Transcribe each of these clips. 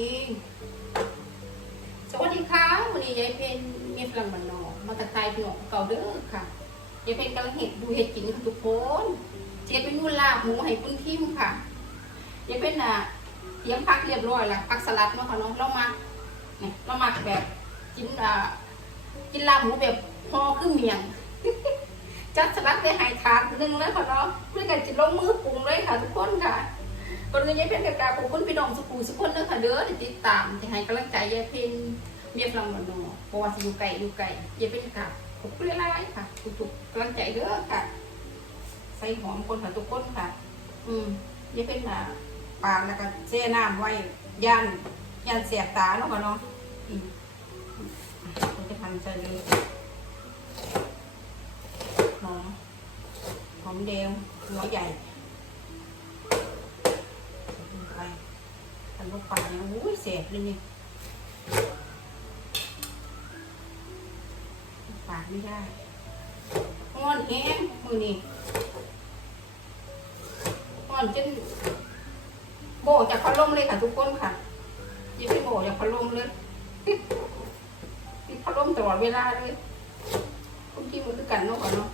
ิงสวัสดีค่ะวันนี้ยายเพนเมียฝรั่งบ้านนอกมาตะไคร้พี่น้องเก่าเด้อค่ะยายเพนกำลังเห็ดดูเห็ดกินค่ะทุกคนเจี๊ยเป็นมูลาบหมูให้คุณทิมค่ะยายเพนน่ะเตรียมพักเรียบร้อยแล้วพักสลัดเนาะค่ะเนาะเรามาเนี่ยเรามาแบบกินอ่ากินลาบหมูแบบห่อครึ่งเมียงจัดสลัดไปให้ทานหนึ่งแล้วค่ะเนาะเพื่อกันจะลงมือปรุงเลยค่ะทุกคนค่ะ คนนี้ยายเพนกับกาขอบคุณพี่น้องสุขุสุขคนเด้อค่ะเด้อที่ติดตามที่ให้กำลังใจยายเพนเมียฝรั่งบ้านอกเพราะว่าสิอยู่ไกลอยู่ไกลยายเพนกับขอบคุณหลายๆค่ะทุกๆกำลังใจเด้อค่ะ ใส่หอมคนค่ะทุกคนค่ะ อืมยายเพนน่ะปาดแล้วก็แช่น้ำไว้ย่านย่านเสียบตาเนาะค่ะเนาะอืมเราจะทำใส่เลยหอมหอมแดงหัวใหญ่ ทำลูกปาเนี่ยอุ้ยเสียบเลยนี่ปากไม่ได้ห้อนแห้งมือนี่ห้อนจนโบจากพัดลมเลยค่ะทุกคนค่ะยิ่งไปโบจากพัดลมเลยติดพัดลมตลอดเวลาเลยคุณที่มันคือกันเนาะก่อนเนาะ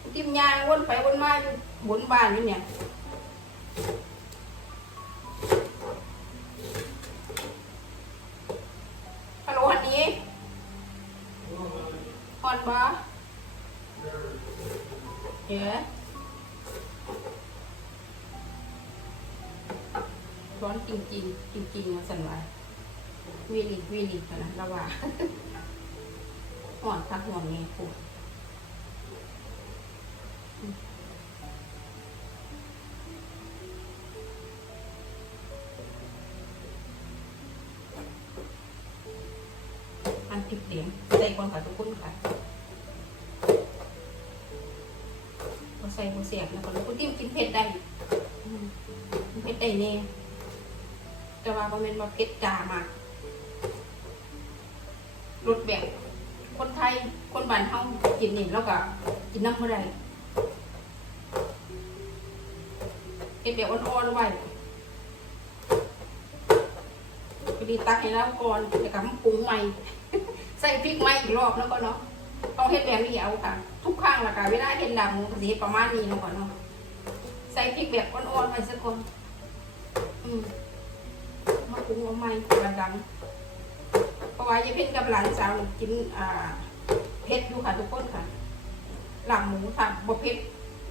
คุณที่ยางวนไปวนมาอยู่บนบ้านอยู่เนี่ย วีลิวีลินะระว่าห่อนพักห่อนไงปวดอันพริกเดียงใส่ก่อนค่ะทุกคนค่ะพอใส่พอเสียบแล้วก็แล้วคุณติ้มกินเผ็ดได้เผ็ดได้แน่แต่ว่าประเม็นมาเผ็ดจ้ามาก รสแบบคนไทย คนบ้านเฮากินนี่แล้วก็กินน้ำเมื่อไรเผ็ดแบบอ่อนๆไว้พอดีตักให้แล้วก่อนแต่ก็มาปรุงใหม่ ใส่พริกไหมอีกรอบแล้วก็เนาะต้องเฮ็ดแบบนี้เอาค่ะ ทุกครั้งละค่ะเวลาเห็นดาบหมูก็สิเฮ็ดประมาณนี้เนาะก่อนเนาะใส่พริกแบบอ่อนๆไปสักคนอืมมาปรุงเอาใหม่ระดัง ว่ายายเพ็ญกับหลานสาวกินอ่าเผ็ดอยู่ค่ะทุกคนค่ะหลังหมูค่ะบ่เผ็ด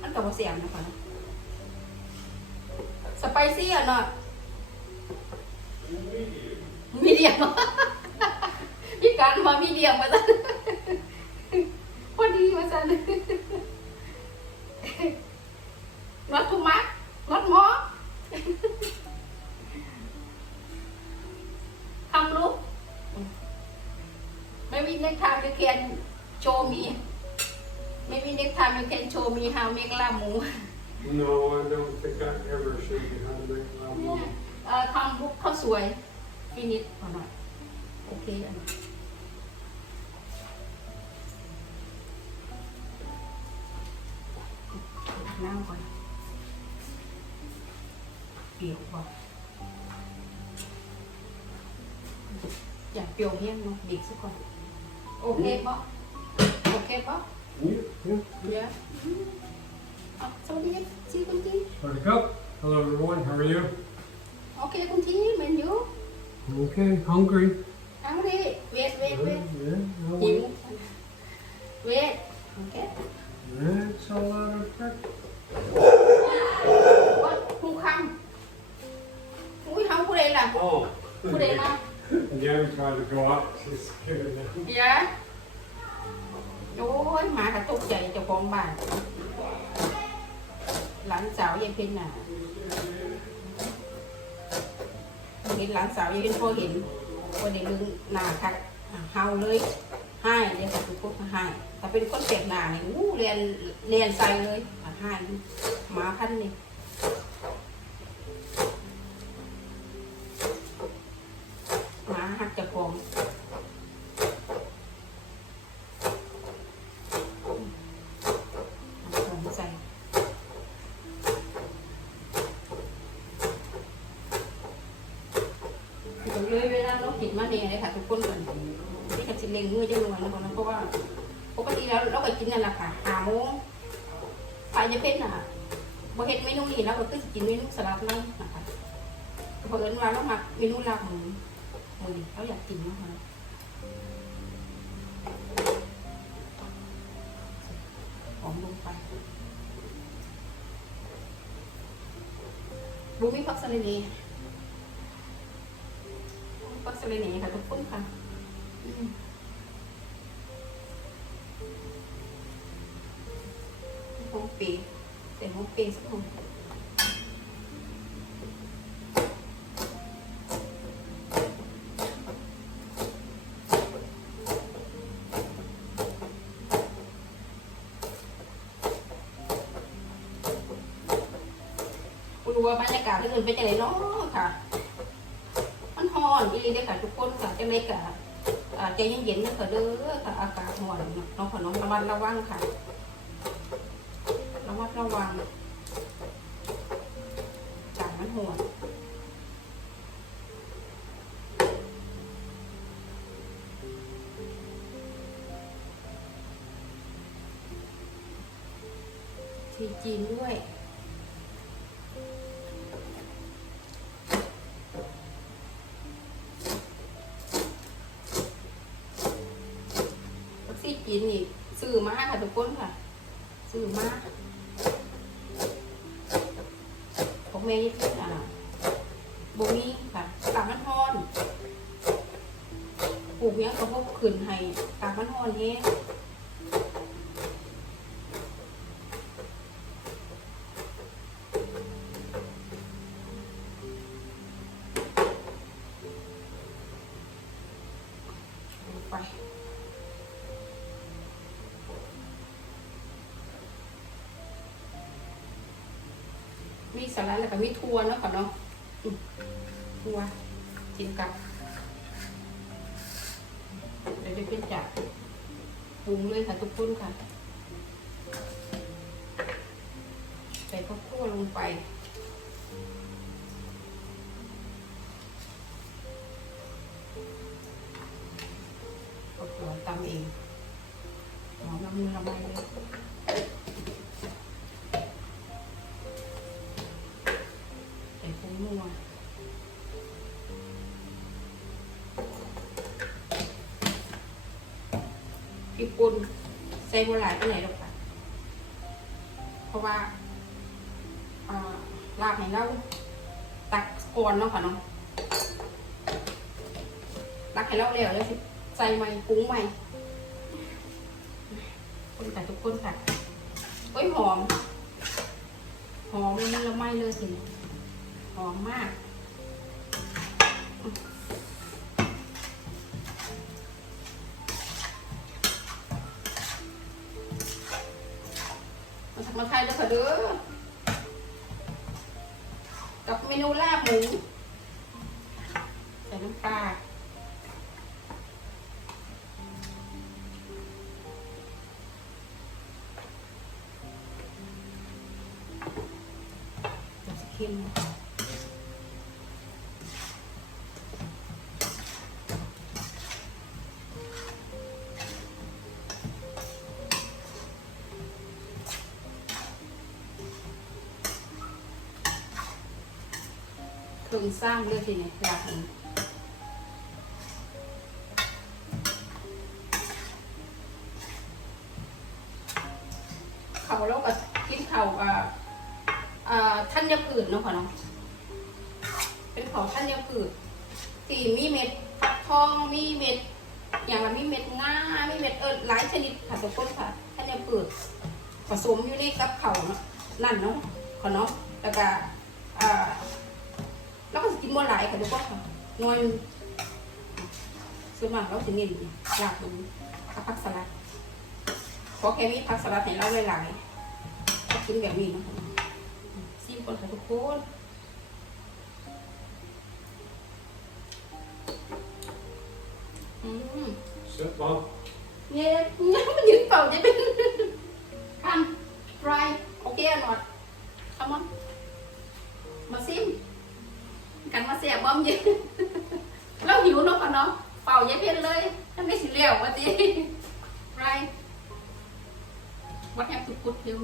มันก็บ่เสียงนะคะสไปซี่อะเนาะมีเดียมพี่การมามีเดียมมาจ้ะพอดีมาจ้ะ not too much not next time you can show me maybe next time you can show me how make ลาบหมู No, I don't think I ever showed you how to make lamb. เอ่อทำบุกข้าวสวยฟินิชหน่อยโอเคอันนี้น้ำก่อนเปรี้ยวก่อนอย่าเปรี้ยวเพี้ยนเนาะบีบสักก่อน โอเคปะโอเคปะ Yeah, yeah. เดี๋ยวอะสวัสดีจีคุณที How'd it go? Hello, everyone. How are you? โอเคคุณทีเมนยู Okay. Hungry? เอาดิเวทเวทเว Yeah, ท yeah. no หิว way. เวทโอเค That's a lot of prep. ว่าผู้คำอุ้ยเขาผู้ใดล่ะ Oh. ผู้ใดมา And Gabby tried to go up. She's scared now. เดี๋ยอะโอ้ยหมากระตุกใจเจ้าของบ้าน หลานสาวยายเพ็ญน่ะเห็นหลานสาวยายเพ็ญพอเห็นวันนี้ลึงหน้าคักเฮาเลยให้เรียกกับทุกคนให้แต่เป็นคนเจ็บหน้าเนี่ยอู้เรียนเรียนใส่เลยให้หมาพันนี่ หมาหักจะของเอาของใส่ก็เลยเวลาเรากินมาเนี่ยเลยค่ะทุกคนก่อนที่กับสิเลงเมื่อจะรวยนะเพราะว่าปกติแล้วเราก็กินนั่นแหละค่ะหาโมงไปจะเป็นอะบ่เฮ็ดเมนูนี้แล้วก็คือสิกินเมนูสลัดนั่นนะคะเพราะเอิญว่าเรามักเมนูลาบหมู หมูเราอยากกินมากเลยหอมลงไปบูมีผักสะระเนปักสะเลเน่ค่ะทุกคนค่ะอืมหอมปีใส่หอมปีสักหน่อ คุณรู้ว่าบรรยากาศที่อื่นเป็นยังไงเนาะค่ะ มันร้อนอีหลีเด้อค่ะ ทุกคนค่ะจังได๋ก็อ่าใจเย็นๆนะค่ะเด้อค่ะอากาศร้อนน้องขอน้องระมัดระวังค่ะระมัดระวังจางมันร้อนทีจีนด้วย วัคซีนจีนนี่ซื้อมาค่ะทุกคนค่ะซื้อมาของแม่ยี่สิบอ่าโบมี่ค่ะกากมันฮอนปลูกเนี้ยงกระพบขืนให้กากมันฮอนเนี้ยลงไป มีสลัดแล้วก็มีทัวเนาะค่ะเนาะอืมทัวจิ้มกับเดี๋ยวจะเป็นจับปรุงเลยค่ะทุกคนค่ะ ใส่ข้าวคั่วลงไป พริกป่นใส่บัวหลายไปไหนหรอกค่ะ เพราะว่าลาบให้เราตักก่อนเนาะค่ะเนาะตักให้เราแล้วแล้วสิใส่ใหม่ปรุงใหม่คนแต่ทุกคนค่ะโอ้ยหอม หอมมันละไมเลยสิ หอมมาก ค่ะเด้อกับเมนูลาบหมูใส่น้ำปลาจะสเข้ม ถึงสร้างเรื่องทีนี้อยากเห็นเขาเราก็กินเขาอ่าอ่าท่านยาผืดเนาะค่ะเนาะเป็นเขาท่านยาผืดที่มีเม็ดฟักทองมีเม็ดอย่างละมีเม็ดง่ามีเม็ดเออหลายชนิดค่ะทุกคนค่ะท่านยาผืดผสมอยู่ในกับเขาเนาะนั่นเนาะค่ะเนาะแล้วก็อ่า บัวหลายค่ะทุกคนค่ะหน้อยนึงส่วนมากเราจะเน้นหลาบหมูกับผักสลัดขอแค่มีผักสลัดให้เราหลายๆก็กินแบบนี้นะคะซิมก่อนค่ะทุกคนอืม Sit, Bob. เนี่ยเนี่ยมันยืนเปล่าจะเป็นทำ try โอเ on มาซิมกันมาเสียบอมเยอะหิวเนาะก่อนเนาะเป่ายายเพนเลยถ้าไม่สิเลี้ยวว่าติ right what have to put you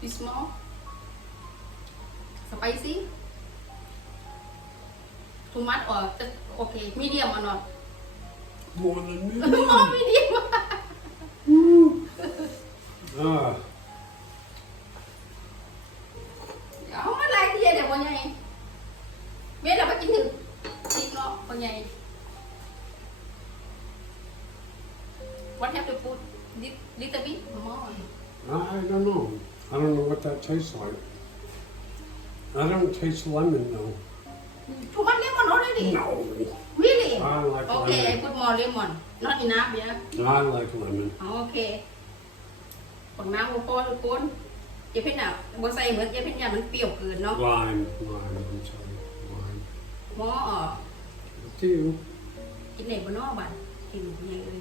this small spicy too much or just okay medium or not More than me. more medium Ah, เอาม I don't know. I don't know what that tastes like. I don't taste lemon though. Too much lemon already? No. Really? I like okay, lemon. Okay, I put more lemon. Not enough, yeah? I like lemon. Okay. ของน้ำโอโก้ทุกคนเจ๊เพ็ญอะบัใส่เหมือนเจ๊เพ็ญอะมันเปรี้ยวเกินเนาะ Lime, lime, I'm sorry. Lime. หมออะ To you. กินเน็ตบนนอกบ้านกินยังไงเลย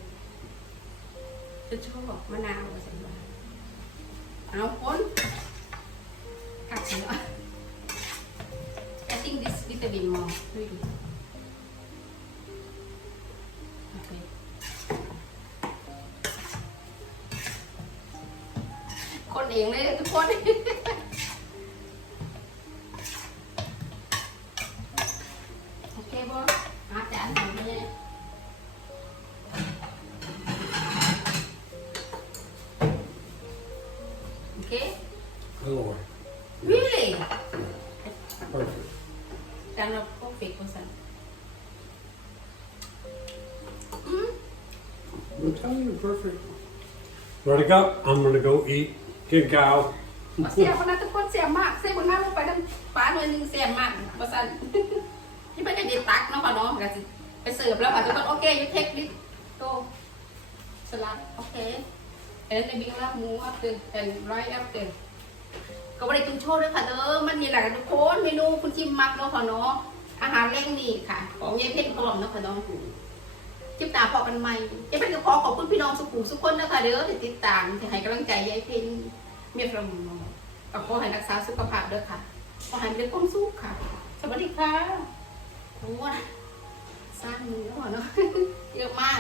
จะชอบมะนาวใส่บ้านเอาคนกัดเนาะ I think this little bit more really okay คนเองเลยทุกคน โอเคบ่อาจารย์ทำเลยโอเค Hello. really Perfect. จานเรา perfect person อืม I'm telling you, perfect. Ready go? I'm gonna go eat. Get cow. เสียคนนั้นทุกคนเสียมากเสียบนหน้าลงไปน้ำปลาหน่วยหนึ่งเสียมากประสันที่ไม่ได้เด็ดตักเนาะค่ะเนาะก็สิไปเสิร์ฟแล้วค่ะทุกคนโอเคยูเทคดิคโตสลัดโอเคเอ็นในบิงลาบหมูอัพเดนเอ็นไรอัพเดนก็ไม่ได้ตุ้งโชว์ด้วยค่ะเด้อมันนี่แหละทุกคนเมนูคุณชิมมักเนาะค่ะเนาะอาหารเร่งนี่ค่ะ ของยายเพ่งพร้อมเนาะค่ะเนาะจิบตาพอกันใหม่ยายเพ่งก็ขอขอบคุณพี่น้องสุขุมสุขคนนะคะเด้อที่ติดตามที่ให้กำลังใจยายเพ่ง เมียประมงก็ขอให้รักษาสุขภาพด้วยค่ะขอให้มีความสุขค่ะ สวัสดีค่ะโอ้าสร้างเยอแล้วเหรอเนาะเยอะมาก